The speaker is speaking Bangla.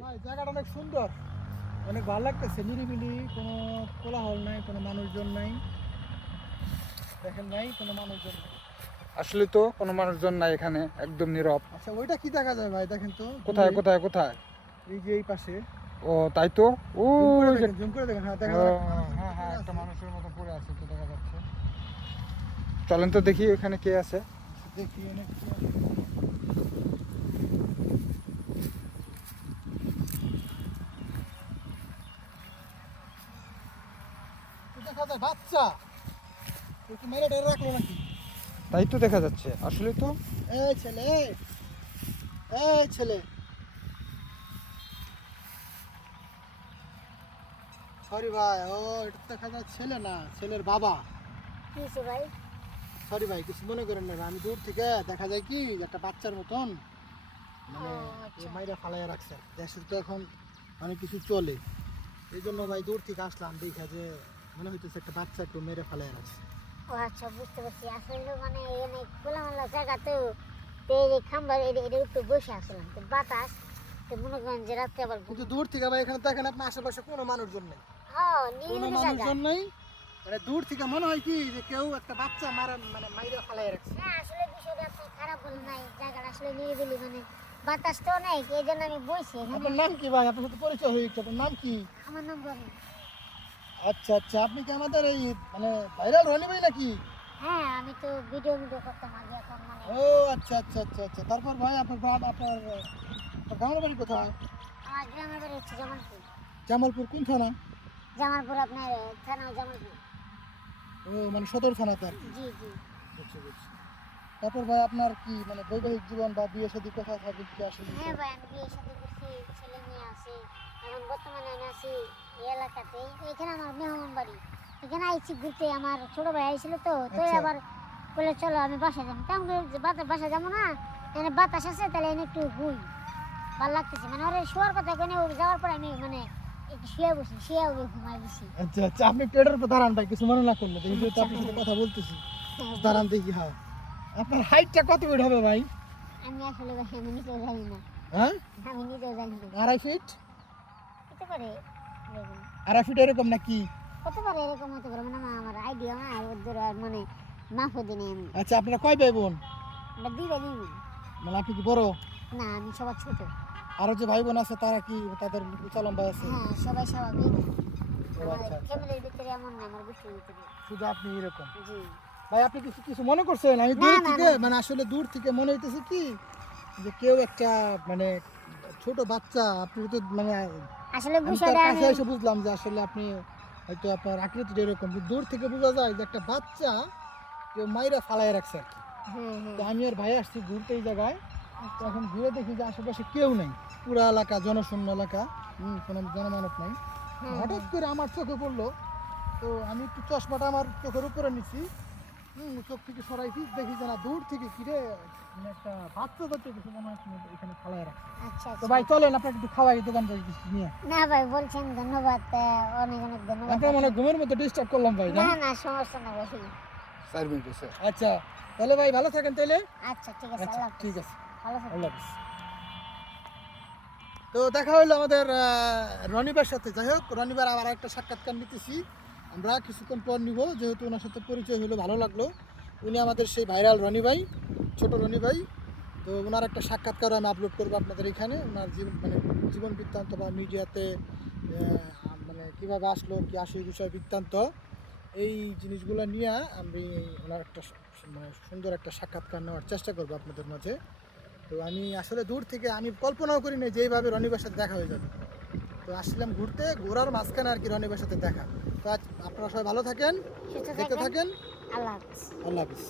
ভাই জায়গাটা অনেক সুন্দর, অনেক ভালো লাগতেছে, নিরিবিলি, কোনো কোলাহল নাই, কোনো মানুষজন নাই। দেখেন ভাই, কোনো মানুষজন নাই। আসলে তো কোনো মানুষজন নাই এখানে, একদম নীরব। আচ্ছা, ওইটা কি দেখা যায় ভাই? দেখেন তো কোথায় দূরে, কোথায় কোথায়? এই যে এই পাশে। ও তাই তো, ও জুম করে যে দেখেন, জুম করে দেখেন। হ্যাঁ, দেখা ও, যায় হ্যাঁ হ্যাঁ, একটা মানুষের মতো পড়ে আছে তো দেখা যাচ্ছে। চলেন তো দেখি এখানে কে আছে। দেখি অনেক দেখা যায় বাচ্চা। একটু মেরে টেরে রাখলো নাকি? তাই তো দেখা যাচ্ছে আসলে তো। এই ছেলে, এই ছেলে, সরি ভাই, ও এটা তো দেখা যায় ছেলে না, ছেলের বাবা। কি হয়েছে ভাই? সরি ভাই, কিছু মনে করেন না, আমি দূর থেকে দেখা যায় কি একটা বাচ্চার মতন মানে আচ্ছা। মাইরা ফালাইয়া রাখছে। দেশে তো এখন অনেক কিছু চলে, এই জন্য ভাই দূর থেকে আসলাম, দেখা যে মনে হইতেছে একটা বাচ্চা একটু মেরে ফালাইয়া রাখছে। ও আচ্ছা, বুঝতে পারছি। আসলে মানে এখানে খোলামেলা জায়গা তো, তো এই খাম্বার এটা একটু বসে আসলাম, তো বাতাস, তো মনে করেন যে রাত্রে আবার কিন্তু দূর থেকে ভাই এখানে দেখেন আপনি আশেপাশে কোনো মানুষজন নেই, হ্যাঁ কোনো নিরিবিলি জায়গা। মানুষজন নেই। মানে দূর থেকে মনে হয় কি যে কেউ একটা বাচ্চা মারা মানে মাইরা ফালাইয়া রাখছে। হ্যাঁ আসলে বিষয়টা আপনি খারাপ বলেন নাই, জায়গাটা আসলে নিরিবিলি, মানে বাতাসটাও নেই, এই জন্য আমি বসি এখানে। আপনার নাম কি ভাই? আপনার সাথে পরিচয় হয়ে গেছে, আপনার নাম কি? আমার নাম রনি। আচ্ছা আচ্ছা, আপনি কি আমাদের এই মানে ভাইরাল রনি ভাই নাকি? হ্যাঁ আমি তো ভিডিও করতাম আগে, এখন মানে ও আচ্ছা আচ্ছা আচ্ছা আচ্ছা। তারপর ভাই আপনার আপনার গ্রামের বাড়ি কোথায়? আমার গ্রামের বাড়ি হচ্ছে জামালপুর। জামালপুর কোন থানা? জামালপুর আপনার থানা জামালপুর। ও মানে সদর থানাতে আর কি। জি জি। বুঝছি বুঝছি। তারপর ভাই আপনার কি মানে বৈবাহিক জীবন বা বিয়ে শাদী কোথায় থাকে কি আসলে? হ্যাঁ ভাই, আমি বিয়ে শাদী করছি, ছেলে মেয়ে আছে। এখন বর্তমানে আমি আছি এই এলাকাতে, এখানে আমার মেহমান বাড়ি। এখানে আইছি ঘুরতে, আমার ছোট ভাই আইছিল তো, তো আচ্ছা। আবার বলে চলো আমি বাসা যাবো, তেমন করে যে বাসা যাবো না, এখানে বাতাস আছে, তাহলে এনে একটু ঘুই, ভালো লাগতেছে। মানে ওরা শোয়ার কথা, ওখানে যাওয়ার পর আমি মানে একটু শুয়ে বসি, শুয়ে ঘুমাই বসি। আচ্ছা আচ্ছা, আপনি পেটের উপর দাঁড়ান ভাই, কিছু মনে না করলে, দেখি যেহেতু আপনার সাথে কথা বলতেছি। দাঁড়ান দেখি। হ্যাঁ, আপনার হাইটটা কত ফিট হবে ভাই? আমি আসলে ভাই আমি নিজেও জানি না, হ্যাঁ, আমি নিজেও জানি না। 2.5 ফিট? হতে পারে এরকম, 2.5 ফিট এরকম নাকি? হতে পারে এরকম, হতে পারে, মানে আমার আইডিয়া না, আর ওদের আর মানে মাফও দিনে আমি। আচ্ছা, আপনারা কয় ভাই বোন? আমরা দুই ভাই দুই বোন। মানে আপনি কি বড়? না আমি সবার ছোট। আরো যে ভাই বোন আছে তারা কি, তাদের উঁচা লম্বা আছে? হ্যাঁ সবাই স্বাভাবিক, ও আমার আচ্ছা আচ্ছা, ফ্যামিলির ভিতরে এমন না, আমার গোষ্ঠীর ভিতরে। শুধু আপনি এরকম? জি ভাই আপনি কিছু কিছু মনে করছেন? আমি না, দূর না, থেকে না। মানে আসলে দূর থেকে মনে হইতেছে কি যে কেউ একটা মানে ছোট বাচ্চা, আপনি তো মানে আসলে আমি তার বিষয়টা আমি, কাছে এসে বুঝলাম যে আসলে আপনি হয়তো আপনার আকৃতিটা এরকম, কিন্তু দূর থেকে বোঝা যায় যে একটা বাচ্চা কেউ মাইরা ফালায় রাখছে আর কি। হ্যাঁ হ্যাঁ, তো আমি আর ভাই আসছি ঘুরতে এই জায়গায়, তো এখন ঘুরে দেখি যে আশেপাশে কেউ নেই, পুরা এলাকা জনশূন্য এলাকা, কোনো জনমানব নাই। হ্যাঁ, হঠাৎ করে আমার চোখে পড়লো, তো আমি একটু চশমাটা আমার চোখের উপরে নিচ্ছি, চোখ থেকে সরাইছি, দেখি যে না দূর থেকে কিরে মানে একটা বাচ্চা বাচ্চা কিছু মনে হচ্ছে এখানে খাওয়ায় রাখছে। আচ্ছা তো আচ্ছা। ভাই চলেন আপনাকে একটু খাওয়াই দোকান থেকে কিছু নিয়ে। না ভাই বলছেন ধন্যবাদ, অনেক অনেক ধন্যবাদ। আপনার মনে হয় ঘুমের মধ্যে ডিস্টার্ব করলাম ভাই, না না? না সমস্যা না ভাই। 4 মিনিট আছে। আচ্ছা, তাহলে ভাই ভালো থাকেন তাহলে। আচ্ছা ঠিক আছে, আচ্ছা আল্লাহ হাফেজ। ঠিক আছে, ভালো থাকবেন। আল্লাহ হাফেজ। তো দেখা হলো আমাদের রনিবার সাথে। যাই হোক, রনিবার আবার একটা সাক্ষাৎকার নিতেছি আমরা কিছুক্ষণ পর নিব, যেহেতু ওনার সাথে পরিচয় হলো, ভালো লাগলো। উনি আমাদের সেই ভাইরাল রনি ভাই, ছোট রনি ভাই। তো ওনার একটা সাক্ষাৎকার আমি আপলোড করবো আপনাদের এখানে, ওনার জীবন মানে জীবন বৃত্তান্ত বা মিডিয়াতে মানে কীভাবে আসলো, কী আসল বিষয় বৃত্তান্ত, এই জিনিসগুলো নিয়ে আমি ওনার একটা মানে সুন্দর একটা সাক্ষাৎকার নেওয়ার চেষ্টা করবো আপনাদের মাঝে। তো আমি আসলে দূর থেকে আমি কল্পনাও করি না যে এইভাবে রনিবার সাথে দেখা হয়ে যাবে। তো আসলাম ঘুরতে, ঘোরার মাঝখানে আর কি রনিবার সাথে দেখা। তো আজ আপনারা সবাই ভালো থাকেন, সুস্থ দেখতে থাকেন। থাকেন। আল্লাহ হাফেজ। আল্লাহ হাফিজ।